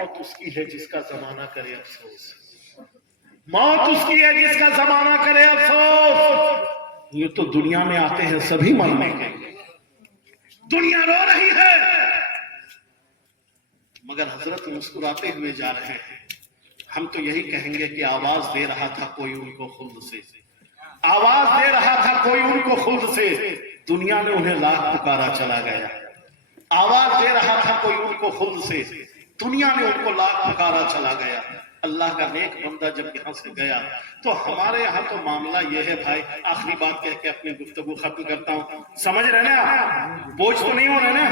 موت اس کی ہے جس کا زمانہ کرے افسوس، موت اس کی ہے جس کا زمانہ کرے افسوس۔ یہ تو دنیا میں آتے ہیں سبھی مرنے کے، دنیا رو رہی ہے مگر حضرت مسکراتے ہوئے جا رہے ہیں۔ ہم تو یہی کہیں گے کہ آواز دے رہا تھا کوئی ان کو خلد سے، آواز دے رہا تھا کوئی ان کو خلد سے، دنیا نے انہیں لاکھ پکارا چلا گیا۔ آواز دے رہا تھا کوئی ان کو خلد سے، دنیا نے ان کو لاکھ پکارا چلا گیا۔ اللہ کا نیک بندہ جب یہاں سے گیا تو ہمارے یہاں تو معاملہ یہ ہے بھائی، آخری بات کہہ کے اپنی گفتگو ختم کرتا ہوں، سمجھ رہے نا؟ بوجھ تو نہیں ہو رہے نا؟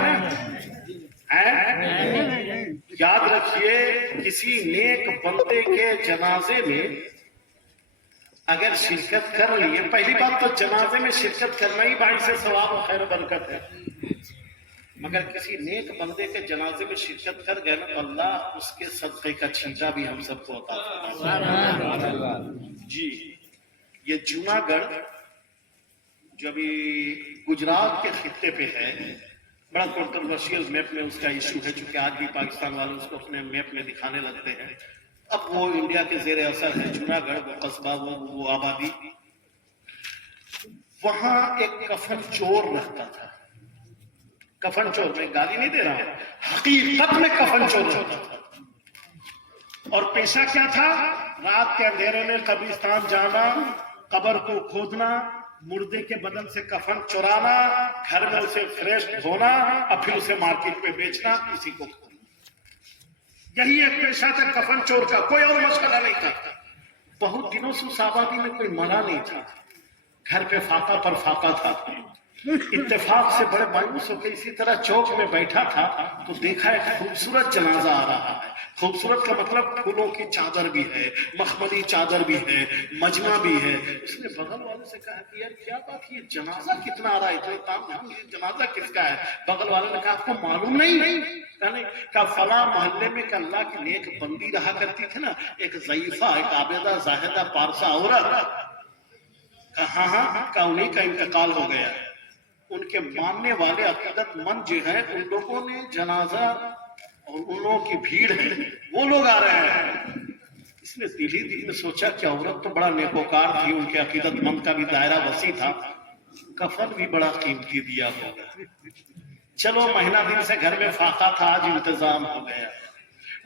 یاد رکھیے کسی نیک بندے کے جنازے میں اگر شرکت کر لیے، پہلی بات تو جنازے میں شرکت کرنا ہی باعث سے ثواب و خیر و برکت ہے، مگر کسی نیک بندے کے جنازے میں شرکت کر گئے نا تو اللہ اس کے صدقے کا چھینٹا بھی ہم سب کو عطا فرمائے۔ جی یہ جوناگڑھ جو ابھی گجرات کے خطے پہ ہے، بڑا کنٹروورشیل میپ میں اس کا ایشو ہے، چونکہ آج بھی پاکستان والے اس کو اپنے میپ میں دکھانے لگتے ہیں۔ اب وہ انڈیا کے زیر اثر ہے جوناگڑھ، وہ قصبہ، وہ آبادی، وہاں ایک کفن چور رہتا تھا۔ کفن چور، میں گالی نہیں دے رہا ہوں، حقیقت میں کفن چور رہتا تھا، اور پیشہ کیا تھا؟ رات کے اندھیرے میں قبرستان جانا، قبر کو کھودنا، مردے کے بدن سے کفن چرانا، گھر میں اسے فریش دھونا اور پھر اسے مارکیٹ میں بیچنا، کسی کو کھانا۔ یہی ایک پیشہ تھا کفن چور کا، کوئی اور مشغلہ نہیں تھا۔ بہت دنوں سے اس آبادی میں کوئی مرا نہیں تھا، گھر پہ فاقہ پر فاقہ تھا۔ اتفاق سے بڑے مایوس ہو کے اسی طرح چوک میں بیٹھا تھا تو دیکھا ایک خوبصورت جنازہ آ رہا ہے۔ خوبصورت کا مطلب پھولوں کی چادر بھی ہے، مخملی چادر بھی ہے، مجمع بھی ہے۔ اس نے بغل والے سے کہا کہ یار کیا بات، یہ جنازہ کتنا آ رہا ہے، یہ جنازہ کس کا ہے؟ بغل والے نے کہا آپ کو معلوم نہیں؟ کہا فلاں محلے میں کہ اللہ کی نیک بندی رہا کرتی تھی نا، ایک ضعیفہ، ایک عابدہ زاہدہ پارسا عورت۔ کہا ہاں، کہا انہیں کا انتقال ہو گیا۔ ان کے ماننے والے عقیدت مند جو ہیں ان لوگوں نے جنازہ، اور ان لوگوں کی بھیڑ ہے، وہ لوگ آ رہے ہیں۔ اس نے دل میں سوچا کہ عورت تو بڑا نیکوکار تھی، ان کے عقیدت مند کا بھی دائرہ وسیع تھا، کفن بھی بڑا قیمتی دیا ہوگا۔ چلو مہینہ دن سے گھر میں فاقہ تھا، آج انتظام ہو گیا،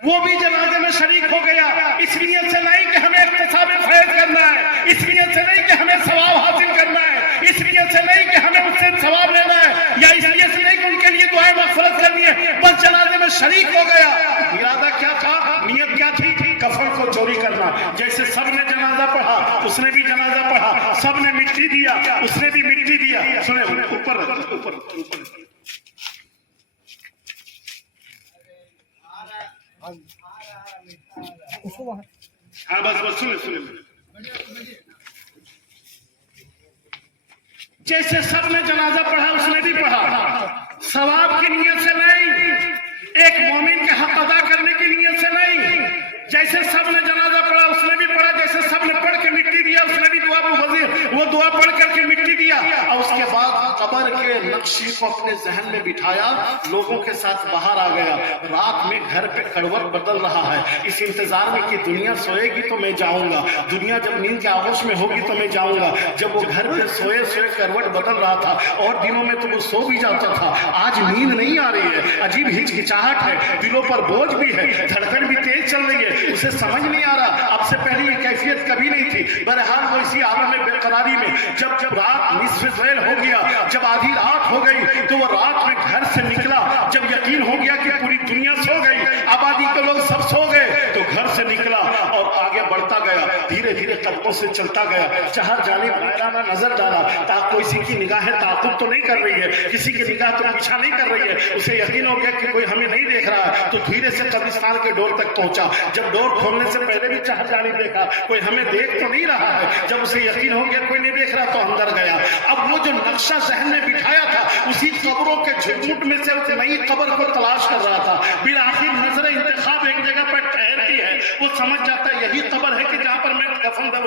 وہ بھی جنازے میں شریک ہو گیا۔ اس نیت سے نہیں کہ ہمیں اقتصاب فیض کرنا ہے، اس نیت سے نہیں کہ ہمیں ثواب حاصل کرنا ہے، اس نیت سے نہیں کہ ہمیں اس سے ثواب لینا ہے، یا اس نیت سے نہیں کہ ان کے لیے دعائیں مغفرت کرنی ہے، بس جنازے میں شریک ہو گیا۔ ارادہ کیا تھا، نیت کیا تھی؟ کفن کو چوری کرنا۔ جیسے سب نے جنازہ پڑھا اس نے بھی جنازہ پڑھا، سب نے مٹی دیا اس نے بھی مٹی دیا۔ سنیں اوپر اوپر اوپر، ہاں بس سنیں۔ جیسے سب نے جنازہ پڑھا اس نے بھی پڑھا، ثواب کی نیت سے نہیں، ایک مومن کے حق ادا کرنے کی نیت سے نہیں۔ جیسے سب نے جنازہ پڑھا اس نے بھی پڑھا، جیسے سب نے پڑھ کے مٹی دیا اس نے بھی وہ دعا پڑھ کر کے مٹی دیا، اور اس کے بعد قبر کے نقشے کو اپنے ذہن میں بٹھایا، لوگوں کے ساتھ باہر آ گیا۔ رات میں گھر پہ کڑوٹ بدل رہا ہے، اس انتظار میں کہ دنیا سوئے گی تو میں جاؤں گا، دنیا جب نیند کے آغوش میں ہوگی تو میں جاؤں گا۔ جب وہ گھر پہ سوئے کروٹ بدل رہا تھا، اور دنوں میں تو وہ سو بھی جاتا تھا، آج نیند نہیں آ رہی ہے، عجیب ہچکچاہٹ ہے، دلوں پر بوجھ بھی ہے، دھڑکن بھی تیز چل رہی ہے، اسے سمجھ نہیں آ رہا اب سے پہلے یہ کیفیت کبھی نہیں تھی۔ بہرحال وہ اسی عالم میں بے قراری میں جب رات نصف ذیل ہو گیا، جب آدھی رات ہو گئی تو وہ رات میں گھر سے نکلا، جب یقین ہو گیا کہ پوری دنیا سو گئی، آبادی کے لوگ سب سو گئے، تو گھر سے نکلا اور آگے بڑھتا گیا، دھیرے دھیرے قدموں سے چلتا گیا، چہر جانب حیرانہ نظر ڈالا، کسی کی نگاہیں تعاقب تو نہیں کر رہی ہے، کسی کی نگاہ تو پیچھا نہیں کر رہی ہے، اسے یقین ہو گیا کہ کوئی ہمیں نہیں دیکھ رہا ہے، تو دھیرے سے قبرستان کے ڈور تک پہنچا۔ جب ڈور کھولنے سے پہلے بھی چہر جانب دیکھا، کوئی ہمیں دیکھ تو نہیں رہا ہے، جب اسے یقین ہو گیا کوئی نہیں دیکھ رہا تو اندر گیا۔ اب وہ جو نقشہ ذہن میں بٹھایا تھا اسی قبروں کے جھٹمٹ میں سے نئی قبر کو تلاش کر رہا تھا، بالآخر نظر انتخاب ایک جگہ پر ٹھہرتی ہے، وہ سمجھ جاتا ہے یہی قبر ہے کہ جہاں پر میں کفن کو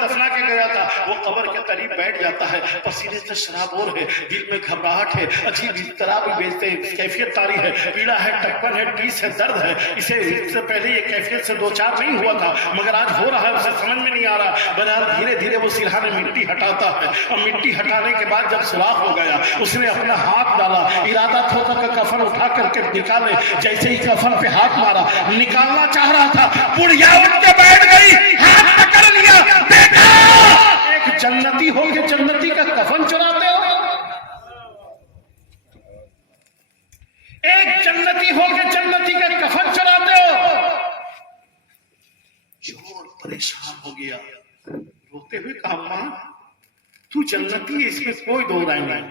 دفنا کے گیا تھا۔ وہ قبر کے قریب بیٹھ جاتا ہے، پسینے سے شرابور ہے، دل میں گھبراہٹ ہے، عجیب اضطراب بھی بیچتے ہیں، کیفیت طاری ہے، پیڑا ہے، ٹپن ہے، ٹیس ہے، درد ہے. اسے اس سے پہلے یہ کیفیت سے دو چار نہیں ہوا تھا، مگر آج ہو رہا ہے، اسے سمجھ میں نہیں آ رہا. بہرحال دھیرے دھیرے وہ سرہانے مٹی ہٹاتا ہے، اور مٹی ہٹانے کے بعد جب سوراخ ہو گیا، اس نے اپنا ہاتھ ڈالا، ارادہ تھا کہ کفن اٹھا کر کے نکالے. جیسے ہی کفن پہ ہاتھ مارا، نکالنا چاہ رہا تھا، بڑھیا اٹھ کے بیٹھ گئی، ہاتھ پکڑ لیا. بیٹا ایک جنتی ہو کے جنتی کا کفن چراتے ہو، ایک جنتی ہو کے جنتی کا کفن چراتے ہو. جوڑ پریشان ہو گیا، روتے ہوئے کہا ماں تو جنتی ہے، اس میں کوئی دو رائے نہیں،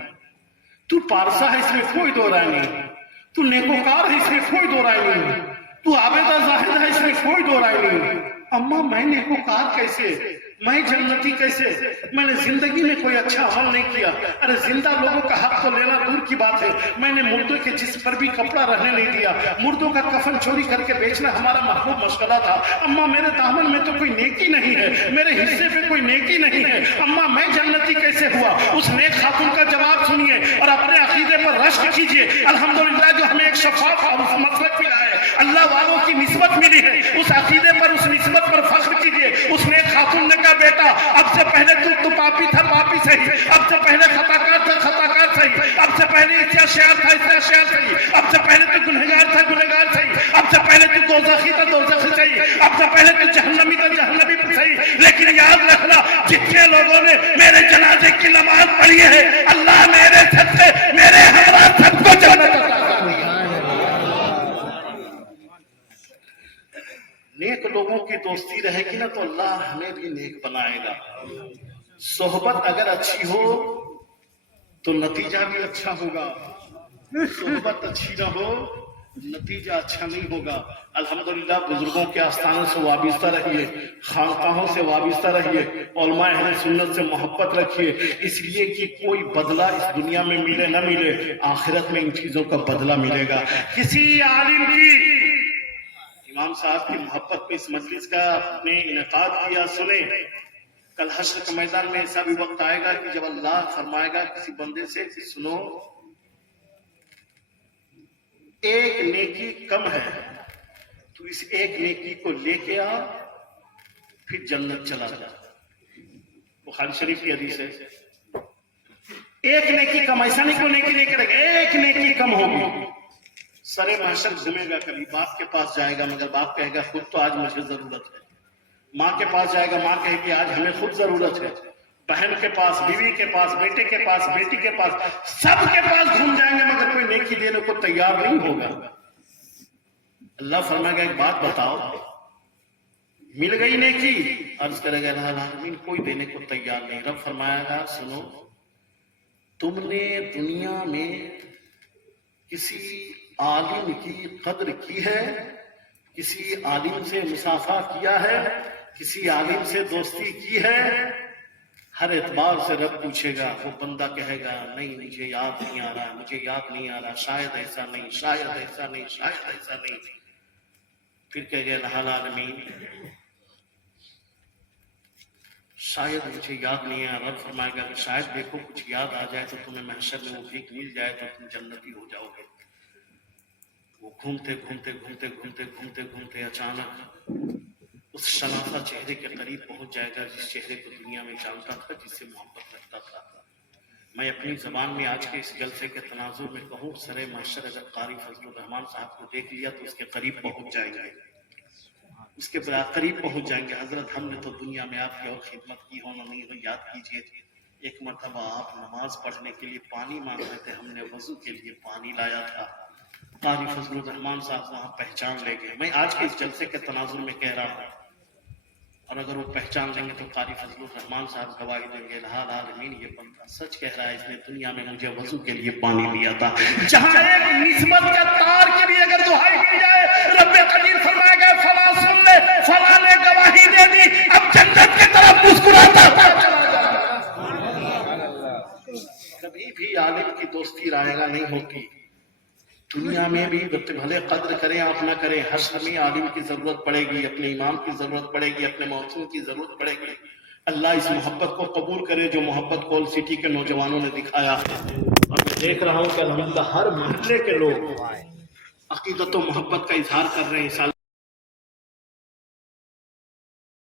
تو پارسا ہے، اس میں کوئی دو رائے نہیں، تو نیکوکار ہے، اس میں کوئی دو رائے نہیں، تو عابدہ زاہد ہے، اس میں کوئی دو رائے نہیں. اماں میں نیکوکار کیسے، میں جنتی کیسے، میں نے زندگی میں کوئی اچھا عمل نہیں کیا. ارے زندہ لوگوں کا حق تو لینا دور کی بات ہے، میں نے مردوں کے جسم پر بھی کپڑا رہنے نہیں دیا، مردوں کا کفن چوری کر کے بیچنا ہمارا محبوب مشغلہ تھا. اماں میرے دامن میں تو کوئی نیکی نہیں ہے، میرے حصے پہ کوئی نیکی نہیں ہے، اماں میں جنتی کیسے ہوا. اس نیک خاتون کا جواب سنیے اور اپنے عقیدے پر رشک کیجئے. الحمدللہ جو ہمیں ایک شفاف مسلک ملا ہے، اللہ والوں کی نسبت ملی ہے، اس عقیدے پر، اس نسبت پر فخر کیجئے. اس نیک خاتون نے کہا بیٹا اب سے پہلے تو پاپی تھا، پاپی صحیح، اب سے پہلے خطاکار تھا، خطاکار صحیح، اب سے پہلے اتیاشیار تھا، اتیاشیار صحیح، اب سے پہلے تو گنہگار تھا، گنہگار صحیح، اب سے پہلے تو دوزخی تھا، دوزخی صحیح، اب سے پہلے تو جہنمی تھا، جہنمی صحیح. لیکن یاد رکھنا جتنے لوگوں نے میرے جنازے کی نماز پڑھی ہے، اللہ میرے صدقے میرے ہمراہ سب کو جنت عطا کرے. نیک لوگوں کی دوستی رہے گی نا تو اللہ ہمیں بھی نیک بنائے گا. صحبت اگر اچھی ہو تو نتیجہ بھی اچھا ہوگا، صحبت اچھی نہ ہو نتیجہ اچھا نہیں ہوگا. الحمدللہ بزرگوں کے آستانوں سے وابستہ رہیے، خانقاہوں سے وابستہ رہیے، علماء اہل سنت سے محبت رکھیے، اس لیے کہ کوئی بدلہ اس دنیا میں ملے نہ ملے، آخرت میں ان چیزوں کا بدلہ ملے گا. کسی عالم کی، امام صاحب کی محبت میں اس مجلس کا نے انعقاد کیا، سنیں کل حشر کے میدان میں ایسا بھی وقت آئے گا کہ جب اللہ فرمائے گا کسی بندے سے کہ سنو ایک نیکی کم ہے، تو اس ایک نیکی کو لے کے آ، پھر جنت چلا جا. بخاری شریف کی حدیث ہے. ایک نیکی کم، ایسا نہیں کوئی نیکی لے کے رکھے، ایک نیکی کم ہوگی. سرے محشر گھومے گا، کبھی باپ کے پاس جائے گا مگر باپ کہے گا خود تو آج مجھے ضرورت ہے. ماں کے پاس جائے گا، ماں کہے گی آج ہمیں خود ضرورت ہے. بہن کے پاس، بیوی کے پاس، بیٹے کے پاس، بیٹی کے پاس، سب کے پاس گھوم جائیں گے مگر کوئی نیکی دینے کو تیار نہیں ہوگا. اللہ فرمائے گا ایک بات بتاؤ، مل گئی نیکی؟ عرض کرے گا العالمین کوئی دینے کو تیار نہیں. رب فرمائے گا سنو تم نے دنیا میں کسی عالم کی قدر کی ہے، کسی عالم سے مصافحہ کیا ہے، کسی عالم سے دوستی کی ہے؟ ہر اعتبار سے رب پوچھے گا. وہ بندہ کہے گا نہیں مجھے یاد نہیں آ رہا، مجھے یاد نہیں آ رہا، شاید ایسا نہیں، شاید ایسا نہیں، شاید ایسا نہیں. پھر کہے گا العالمین شاید مجھے یاد نہیں آ رہا. رب فرمائے گا کہ شاید دیکھو کچھ یاد آ جائے تو تمہیں محشر میں وہ بھیک مل جائے تو تم جنتی ہو جاؤ گے. وہ گھومتے گھومتے گھومتے گھومتے گھومتے گھومتے اچانک اس شناسہ چہرے کے قریب پہنچ جائے گا جس چہرے کو دنیا میں جانتا تھا، جس سے محبت رکھتا تھا. میں اپنی زبان میں آج کے اس جلسے کے تناظر میں کہوں، سرے محشر اگر قاری فضل الرحمان صاحب کو دیکھ لیا تو اس کے قریب پہنچ جائیں گے، اس کے قریب پہنچ جائیں گے. حضرت ہم نے تو دنیا میں آپ کی اور خدمت کی ہو نہ نہیں ہو، یاد کیجئے ایک مرتبہ آپ نماز پڑھنے کے لیے پانی مانگ رہے تھے، ہم نے وضو کے لیے پانی لایا تھا. قاری فضل الرحمان صاحب وہاں پہچان لے گئے. میں آج کے اس جلسے کے تناظر میں کہہ رہا ہوں، اور اگر وہ پہچان لیں گے تو قاری فضل الرحمان صاحب گواہی دیں گے العالمین یہ بندہ سچ کہہ رہا ہے، اس نے دنیا میں مجھے وضو کے لیے پانی دیا تھا. جہاں ایک نسبت کے تار کے لیے اگر دہائی دی جائے، رب قدیر فرمائے گا فلاں سن لے، فلاں نے گواہی دے دی، اب جنت کی طرف مسکراتا ہوا چلا جا. کبھی بھی عالم کی دوستی رائے گا نہیں ہوتی. دنیا میں بھی بھلے قدر کریں آپ نہ کریں، حشر میں عالم کی ضرورت پڑے گی، اپنے امام کی ضرورت پڑے گی، اپنے موسم کی ضرورت پڑے گی. اللہ اس محبت کو قبول کرے جو محبت کول سٹی کے نوجوانوں نے دکھایا ہے. اور میں دیکھ رہا ہوں کہ الحمدللہ ہر محلے کے لوگ عقیدت و محبت کا اظہار کر رہے ہیں.